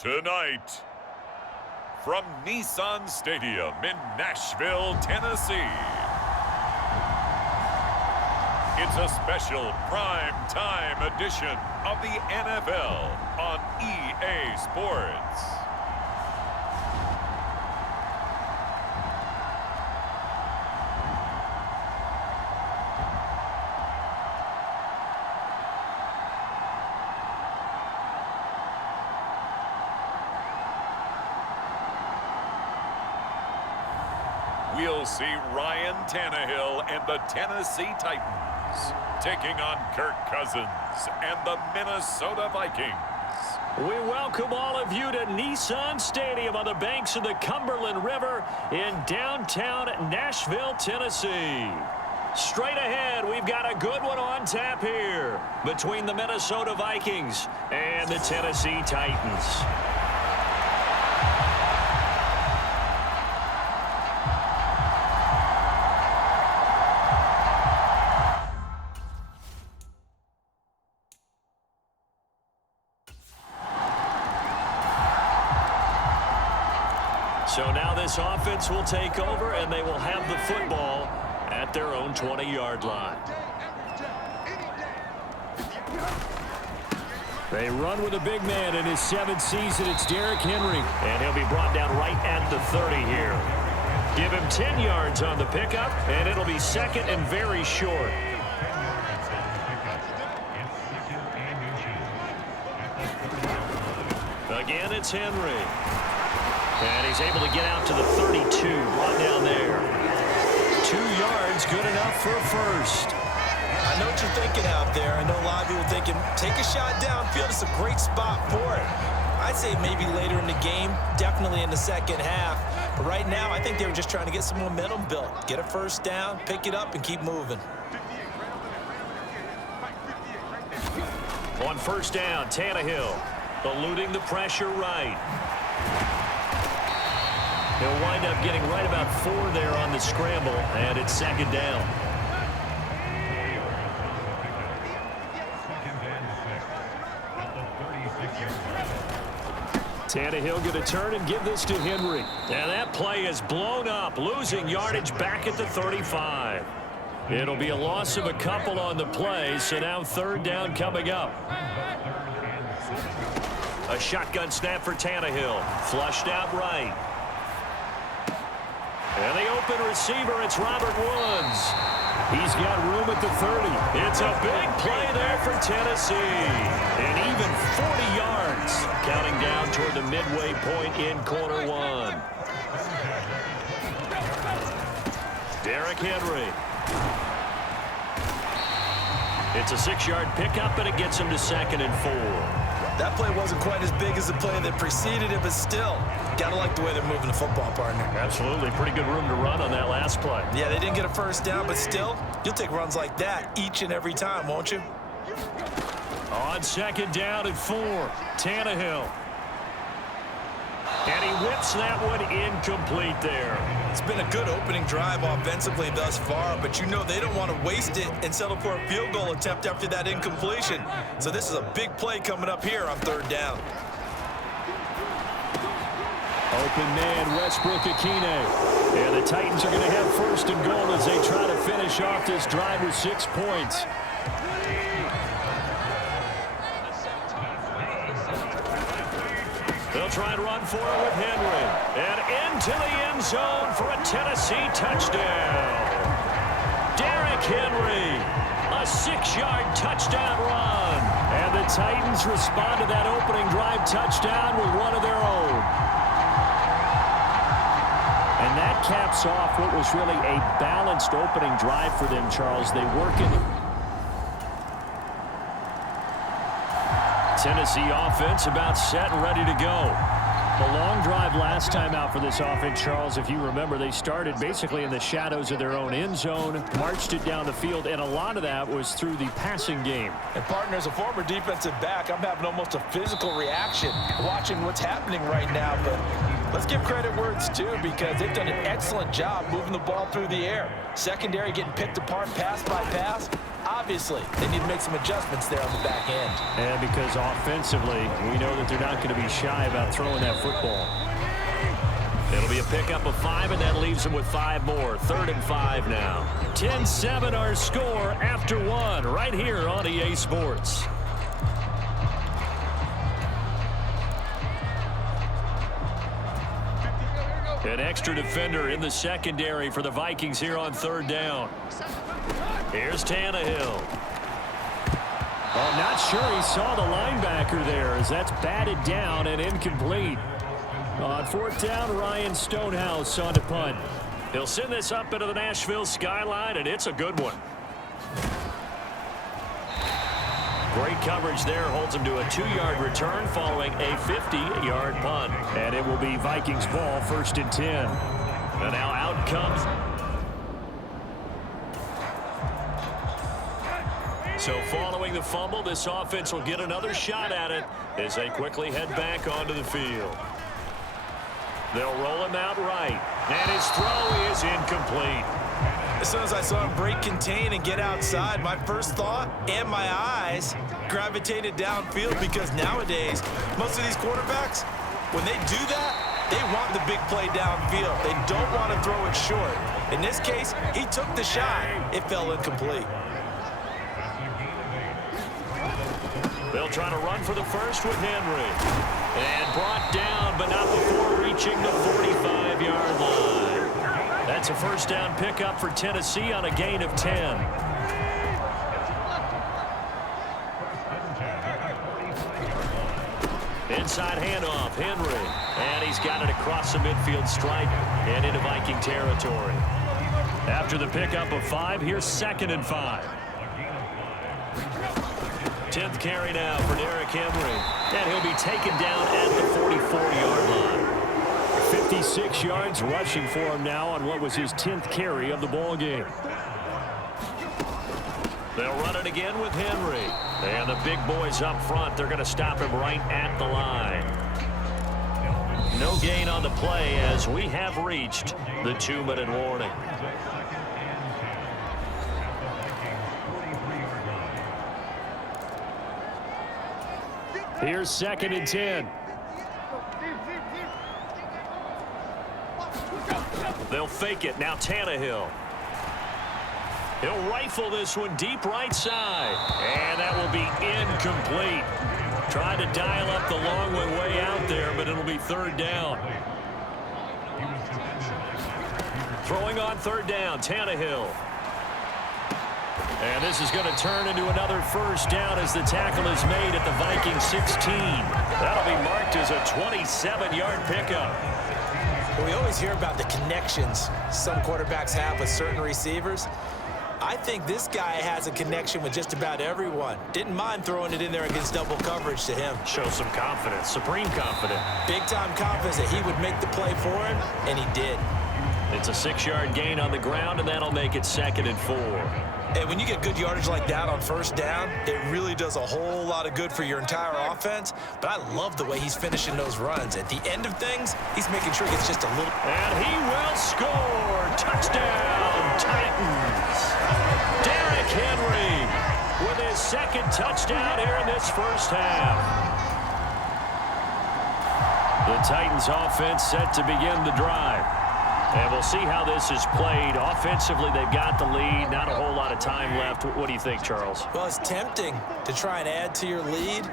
Tonight, from Nissan Stadium in Nashville, Tennessee, it's a special prime time edition of the NFL on EA Sports. We'll see Ryan Tannehill and the Tennessee Titans taking on Kirk Cousins and the Minnesota Vikings. We welcome all of you to Nissan Stadium on the banks of the Cumberland River in downtown Nashville, Tennessee. Straight ahead, we've got a good one on tap here between the Minnesota Vikings and the Tennessee Titans. So now this offense will take over, and they will have the football at their own 20-yard line. They run with a big man in his 7th season. It's Derrick Henry, and he'll be brought down right at the 30 here. Give him 10 yards on the pickup, and it'll be second and very short. Again, it's Henry. And he's able to get out to the 32, brought down there. 2 yards, good enough for a first. I know what you're thinking out there. I know a lot of people thinking, take a shot downfield. It's a great spot for it. I'd say maybe later in the game, definitely in the second half. But right now, I think they were just trying to get some momentum built. Get a first down, pick it up, and keep moving. On first down, Tannehill eluding the pressure right. He'll wind up getting right about 4 there on the scramble, and it's second down. Tannehill going to turn and give this to Henry. And that play is blown up, losing yardage back at the 35. It'll be a loss of a couple on the play, so now third down coming up. A shotgun snap for Tannehill. Flushed out right. And the open receiver, it's Robert Woods. He's got room at the 30. It's a big play there for Tennessee. And even 40 yards, counting down toward the midway point in quarter one. Derrick Henry. It's a 6-yard pickup, and it gets him to second and 4. That play wasn't quite as big as the play that preceded it, but still, got to like the way they're moving the football, partner. Absolutely. Pretty good room to run on that last play. Yeah, they didn't get a first down, but still, you'll take runs like that each and every time, won't you? On second down and 4, Tannehill. And he whips that one incomplete there. It's been a good opening drive offensively thus far, but you know they don't want to waste it and settle for a field goal attempt after that incompletion. So this is a big play coming up here on third down. Open man, Westbrook-Ikhine. And the Titans are going to have first and goal as they try to finish off this drive with 6 points. They'll try and run for it with Henry. And into the end zone for a Tennessee touchdown. Derrick Henry, a 6-yard touchdown run. And the Titans respond to that opening drive touchdown with one of their own. And that caps off what was really a balanced opening drive for them, Charles. They work in. Tennessee offense about set and ready to go. A long drive last time out for this offense, Charles. If you remember, they started basically in the shadows of their own end zone, marched it down the field, and a lot of that was through the passing game. And partner, as a former defensive back, I'm having almost a physical reaction watching what's happening right now. But let's give credit where it's due, because they've done an excellent job moving the ball through the air. Secondary getting picked apart pass by pass. Obviously, they need to make some adjustments there on the back end. And because offensively, we know that they're not going to be shy about throwing that football. It'll be a pickup of 5, and that leaves them with 5 more. 3rd and 5 now. 10-7 our score after 1 right here on EA Sports. An extra defender in the secondary for the Vikings here on 3rd down. Here's Tannehill. Oh, not sure he saw the linebacker there, as that's batted down and incomplete. On 4th down, Ryan Stonehouse on to punt. He'll send this up into the Nashville skyline, and it's a good one. Great coverage there, holds him to a 2-yard return following a 50-yard punt. And it will be Vikings ball, 1st and 10. And now out comes. So following the fumble, this offense will get another shot at it as they quickly head back onto the field. They'll roll him out right, and his throw is incomplete. As soon as I saw him break contain and get outside, my first thought and my eyes gravitated downfield, because nowadays, most of these quarterbacks, when they do that, they want the big play downfield. They don't want to throw it short. In this case, he took the shot. It fell incomplete. They'll try to run for the first with Henry. And brought down, but not before reaching the 45-yard line. That's a 1st down pickup for Tennessee on a gain of 10. Inside handoff, Henry. And he's got it across the midfield stripe and into Viking territory. After the pickup of 5, here's 2nd and 5. 10th carry now for Derrick Henry. And he'll be taken down at the 44-yard line. 56 yards rushing for him now on what was his 10th carry of the ball game. They'll run it again with Henry. And the big boys up front, they're going to stop him right at the line. No gain on the play as we have reached the 2-minute warning. Here's 2nd and 10. They'll fake it. Now Tannehill. He'll rifle this one deep right side. And that will be incomplete. Trying to dial up the long way out there, but it'll be 3rd down. Throwing on 3rd down, Tannehill. And this is going to turn into another 1st down as the tackle is made at the Vikings 16. That'll be marked as a 27-yard pickup. Well, we always hear about the connections some quarterbacks have with certain receivers. I think this guy has a connection with just about everyone. Didn't mind throwing it in there against double coverage to him. Shows some confidence, supreme confidence. Big-time confidence that he would make the play for him, and he did. It's a 6-yard gain on the ground, and that'll make it 2nd and 4. And when you get good yardage like that on 1st down, it really does a whole lot of good for your entire offense. But I love the way he's finishing those runs. At the end of things, he's making sure he gets just a little. And he will score. Touchdown, Titans. Derrick Henry with his 2nd touchdown here in this 1st half. The Titans offense set to begin the drive. And we'll see how this is played. Offensively, they've got the lead. Not a whole lot of time left. What do you think, Charles? Well, it's tempting to try and add to your lead,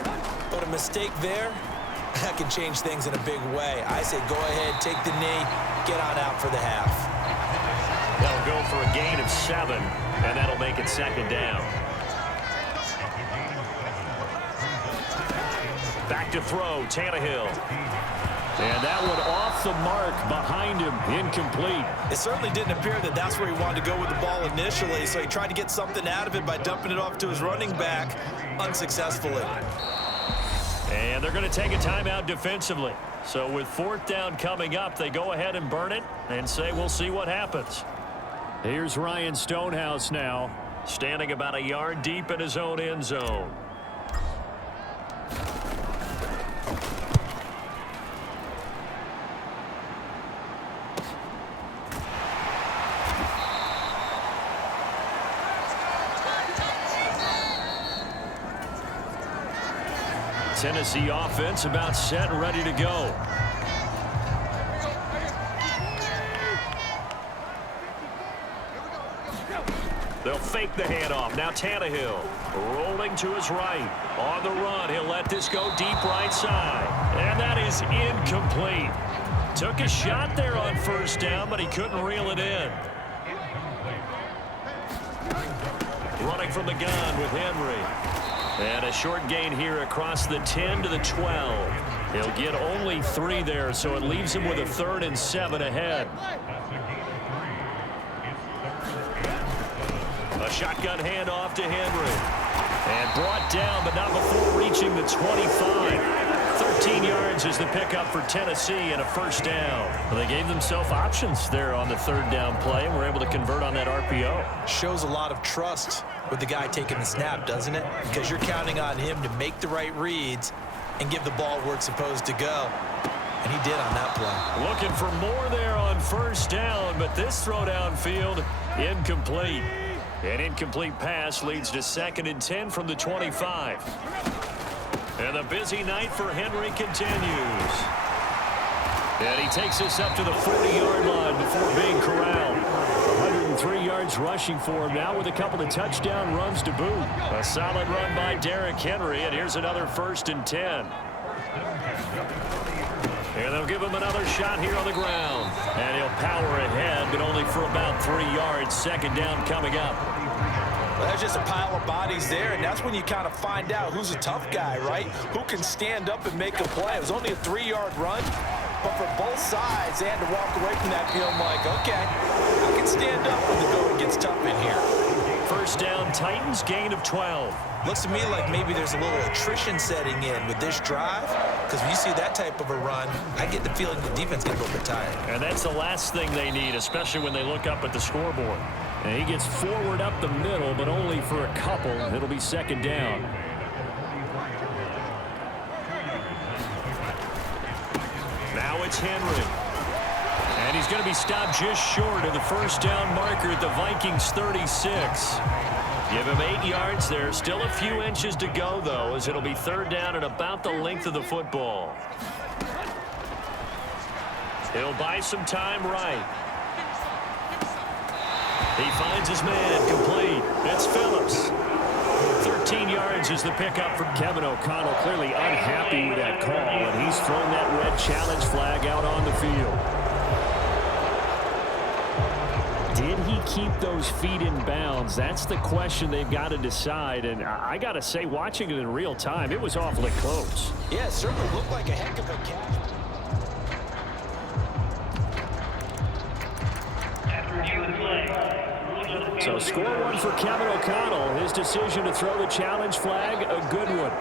but a mistake there, that can change things in a big way. I say go ahead, take the knee, get on out for the half. That'll go for a gain of 7, and that'll make it 2nd down. Back to throw, Tannehill. And that one off the mark behind him, incomplete. It certainly didn't appear that that's where he wanted to go with the ball initially, so he tried to get something out of it by dumping it off to his running back unsuccessfully. And they're going to take a timeout defensively. So with 4th down coming up, they go ahead and burn it and say we'll see what happens. Here's Ryan Stonehouse now, standing about a yard deep in his own end zone. Tennessee offense about set and ready to go. They'll fake the handoff. Now Tannehill rolling to his right. On the run, he'll let this go deep right side. And that is incomplete. Took a shot there on 1st down, but he couldn't reel it in. Running from the gun with Henry. And a short gain here across the 10 to the 12. He'll get only 3 there, so it leaves him with a 3rd and 7 ahead. A shotgun handoff to Henry. And brought down, but not before reaching the 25. 13 yards is the pickup for Tennessee and a 1st down. Well, they gave themselves options there on the 3rd down play and were able to convert on that RPO. Shows a lot of trust with the guy taking the snap, doesn't it? Because you're counting on him to make the right reads and give the ball where it's supposed to go. And he did on that play. Looking for more there on 1st down, but this throw downfield incomplete. An incomplete pass leads to 2nd and 10 from the 25. And the busy night for Henry continues. And he takes us up to the 40-yard line before being corralled. 103 yards rushing for him now with a couple of touchdown runs to boot. A solid run by Derrick Henry, and here's another 1st and 10. And they'll give him another shot here on the ground. And he'll power ahead, but only for about 3 yards. 2nd down coming up. Well, there's just a pile of bodies there, and that's when you kind of find out who's a tough guy, right? Who can stand up and make a play. It was only a 3-yard run, but for both sides, they had to walk away from that feeling like, okay, I can stand up when the going gets tough in here. 1st down, Titans, gain of 12. Looks to me like maybe there's a little attrition setting in with this drive, because when you see that type of a run, I get the feeling the defense gets a little bit tired. And that's the last thing they need, especially when they look up at the scoreboard. And he gets forward up the middle, but only for a couple. It'll be 2nd down. Now it's Henry. And he's going to be stopped just short of the 1st down marker at the Vikings 36. Give him 8 yards there. Still a few inches to go, though, as it'll be 3rd down and about the length of the football. He'll buy some time right. He finds his man, complete. It's Phillips. 13 yards is the pickup from Kevin O'Connell. Clearly unhappy with that call, and he's thrown that red challenge flag out on the field. Did he keep those feet in bounds? That's the question they've got to decide, and I got to say, watching it in real time, it was awfully close. Yeah, it certainly looked like a heck of a catch. So score one for Kevin O'Connell. His decision to throw the challenge flag, a good one.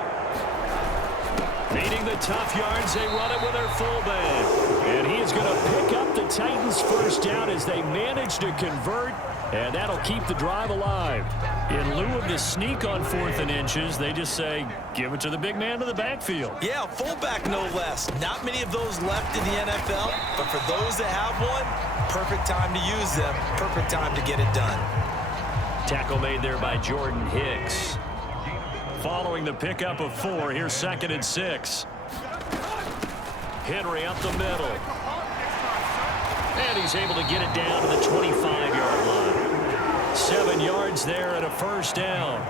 Needing the tough yards, they run it with their fullback. And he is going to pick up the Titans' 1st down as they manage to convert, and that'll keep the drive alive. In lieu of the sneak on 4th and inches, they just say, give it to the big man to the backfield. Yeah, fullback no less. Not many of those left in the NFL, but for those that have one, perfect time to use them, perfect time to get it done. Tackle made there by Jordan Hicks. Following the pickup of 4, here's 2nd and 6. Henry up the middle. And he's able to get it down to the 25-yard line. 7 yards there and a 1st down.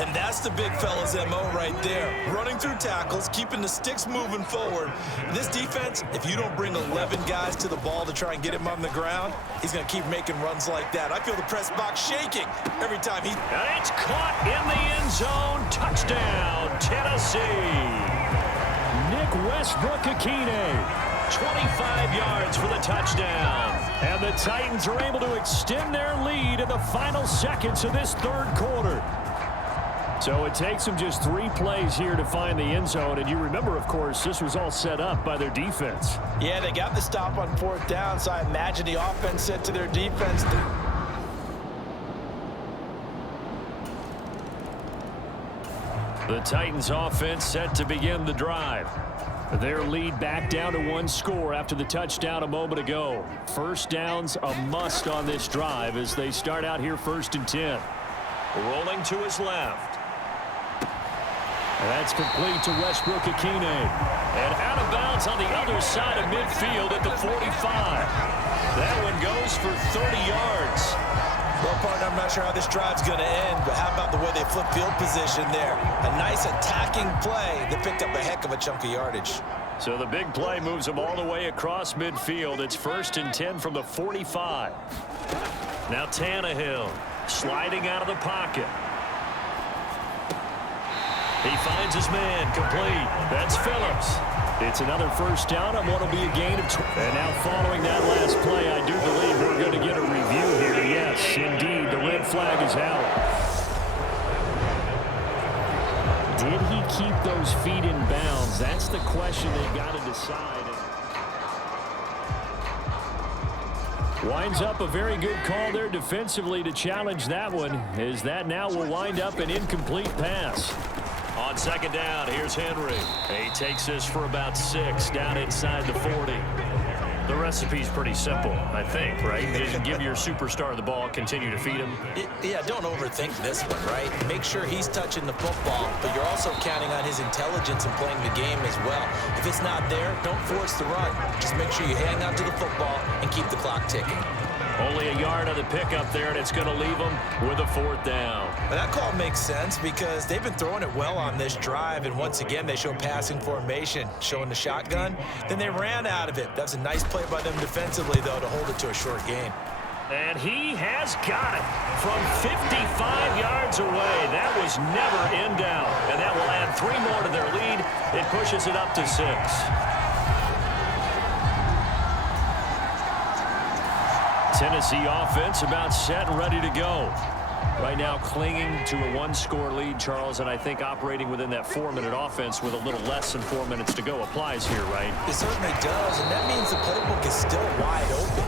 And that's the big fella's MO right there. Running through tackles, keeping the sticks moving forward. This defense, if you don't bring 11 guys to the ball to try and get him on the ground, he's going to keep making runs like that. I feel the press box shaking every time he... And it's caught in the end zone. Touchdown, Tennessee. Nick Westbrook-Akine. 25 yards for the touchdown. And the Titans are able to extend their lead in the final seconds of this 3rd quarter. So it takes them just 3 plays here to find the end zone. And you remember, of course, this was all set up by their defense. Yeah, they got the stop on 4th down, so I imagine the offense said to their defense. The Titans offense set to begin the drive. Their lead back down to 1 score after the touchdown a moment ago. First down's a must on this drive as they start out here 1st and 10. Rolling to his left. And that's complete to Westbrook Akine. And out of bounds on the other side of midfield at the 45. That one goes for 30 yards. Well, partner, I'm not sure how this drive's going to end, but how about the way they flip field position there? A nice attacking play that picked up a heck of a chunk of yardage. So the big play moves them all the way across midfield. It's 1st and 10 from the 45. Now Tannehill sliding out of the pocket. He finds his man, complete. That's Phillips. It's another first down on what will be a gain of 20. And now following that last play, I do believe we're going to get a review here. Yes, indeed, the red flag is out. Did he keep those feet in bounds? That's the question they've got to decide. Winds up a very good call there defensively to challenge that one, as that now will wind up an incomplete pass. On 2nd down, here's Henry. He takes this for about 6 down inside the 40. The recipe's pretty simple, I think, right? Just give your superstar the ball, continue to feed him. Yeah, don't overthink this one, right? Make sure he's touching the football, but you're also counting on his intelligence and playing the game as well. If it's not there, don't force the run. Just make sure you hang on to the football and keep the clock ticking. Only a yard on the pickup there, and it's going to leave them with a 4th down. But that call makes sense because they've been throwing it well on this drive, and once again, they show passing formation, showing the shotgun. Then they ran out of it. That's a nice play by them defensively, though, to hold it to a short gain. And he has got it from 55 yards away. That was never in doubt, and that will add 3 more to their lead. It pushes it up to 6. Tennessee offense about set and ready to go. Right now clinging to a 1-score lead, Charles, and I think operating within that 4-minute offense with a little less than 4 minutes to go applies here, right? It certainly does, and that means the playbook is still wide open.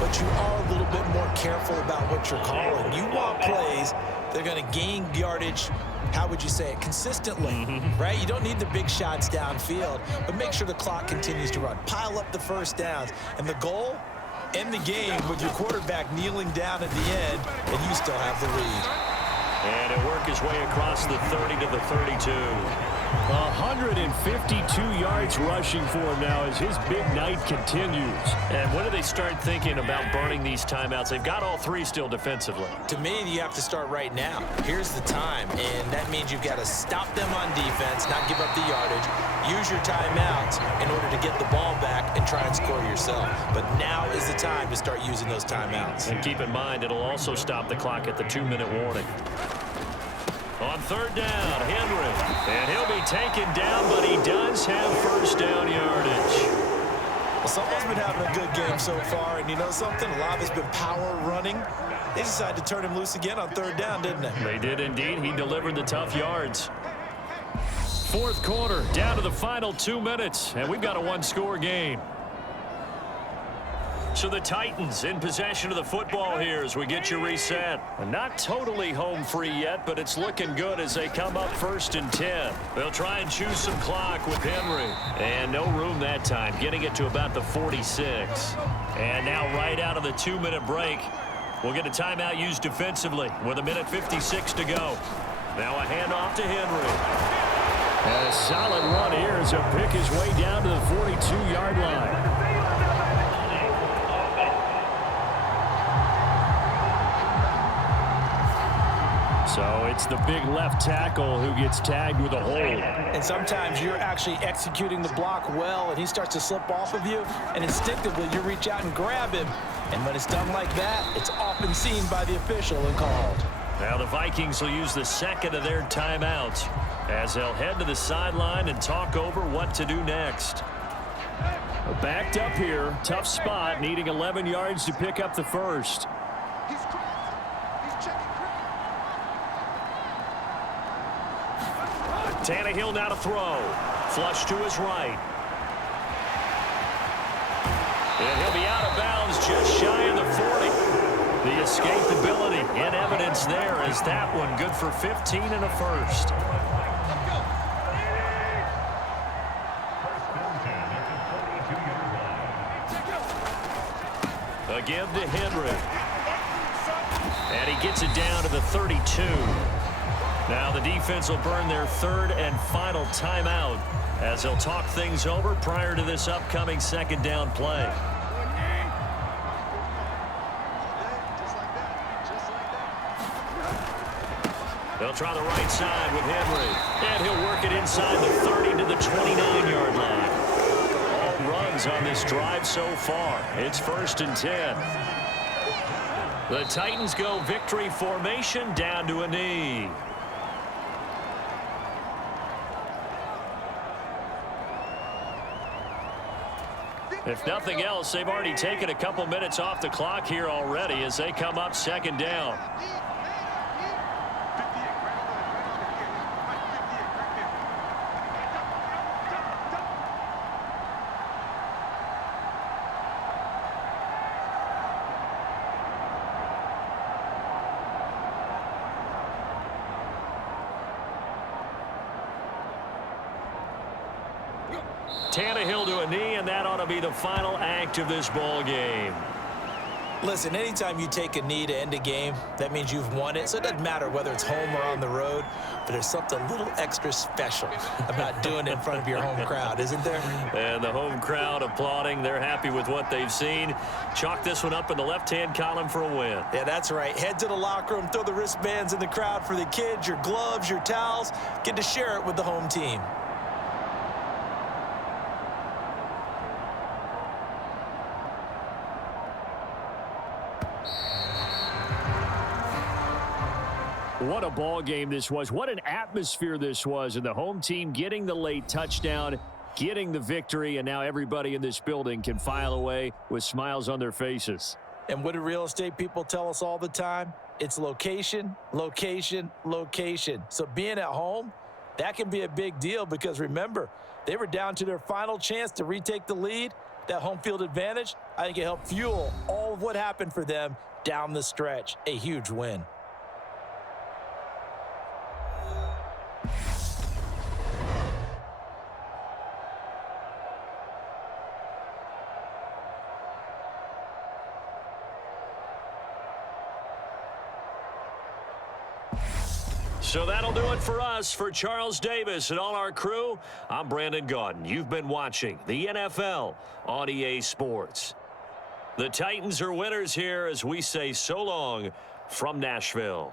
But you are a little bit more careful about what you're calling. You want plays that are going to gain yardage, how would you say it, consistently, right? You don't need the big shots downfield, but make sure the clock continues to run. Pile up the first downs, and the goal, end the game with your quarterback kneeling down at the end, and you still have the lead. And it worked his way across the 30 to the 32. 152 yards rushing for him now as his big night continues. And when do they start thinking about burning these timeouts? They've got all 3 still defensively. To me, you have to start right now. Here's the time, and that means you've got to stop them on defense, not give up the yardage, use your timeouts in order to get the ball back and try and score yourself. But now is the time to start using those timeouts. And keep in mind, it'll also stop the clock at the 2-minute warning. On 3rd down, Henry. And he'll be taken down, but he does have first down yardage. Well, someone's been having a good game so far, and you know something? A lot of it's been power running. They decided to turn him loose again on 3rd down, didn't they? They did indeed. He delivered the tough yards. 4th quarter, down to the final 2 minutes, and we've got a 1-score game. So the Titans in possession of the football here as we get you reset. Not totally home free yet, but it's looking good as they come up 1st and 10. They'll try and choose some clock with Henry. And no room that time, getting it to about the 46. And now right out of the 2-minute break, we'll get a timeout used defensively with 1:56 to go. Now a handoff to Henry. And a solid run here as he'll pick his way down to the 42-yard line. So it's the big left tackle who gets tagged with a hold. And sometimes you're actually executing the block well, and he starts to slip off of you, and instinctively you reach out and grab him. And when it's done like that, it's often seen by the official and called. Now the Vikings will use the 2nd of their timeouts as they'll head to the sideline and talk over what to do next. Backed up here, tough spot, needing 11 yards to pick up the first. Tannehill now to throw. Flush to his right. And he'll be out of bounds just shy of the 40. The escapability in evidence there as that one good for 15 and a first. Again to Henry. And he gets it down to the 32. Now the defense will burn their third and final timeout as they'll talk things over prior to this upcoming second down play. They'll try the right side with Henry. And he'll work it inside the 30 to the 29-yard line. All runs on this drive so far. It's 1st and 10. The Titans go victory formation down to a knee. If nothing else, they've already taken a couple minutes off the clock here already as they come up second down. Tannehill to a knee, and that ought to be the final act of this ball game. Listen, anytime you take a knee to end a game, that means you've won it. So it doesn't matter whether it's home or on the road, but there's something a little extra special about doing it in front of your home crowd, isn't there? And the home crowd applauding. They're happy with what they've seen. Chalk this one up in the left-hand column for a win. Yeah, that's right. Head to the locker room, throw the wristbands in the crowd for the kids, your gloves, your towels. Get to share it with the home team. What a ball game this was. What an atmosphere this was. And the home team getting the late touchdown, getting the victory, and now everybody in this building can file away with smiles on their faces. And what do real estate people tell us all the time? It's location, location, location. So being at home, that can be a big deal because remember, they were down to their final chance to retake the lead. That home field advantage, I think it helped fuel all of what happened for them down the stretch. A huge win. So that'll do it for us. For Charles Davis and all our crew, I'm Brandon Gaudin. You've been watching the NFL on EA Sports. The Titans are winners here as we say so long from Nashville.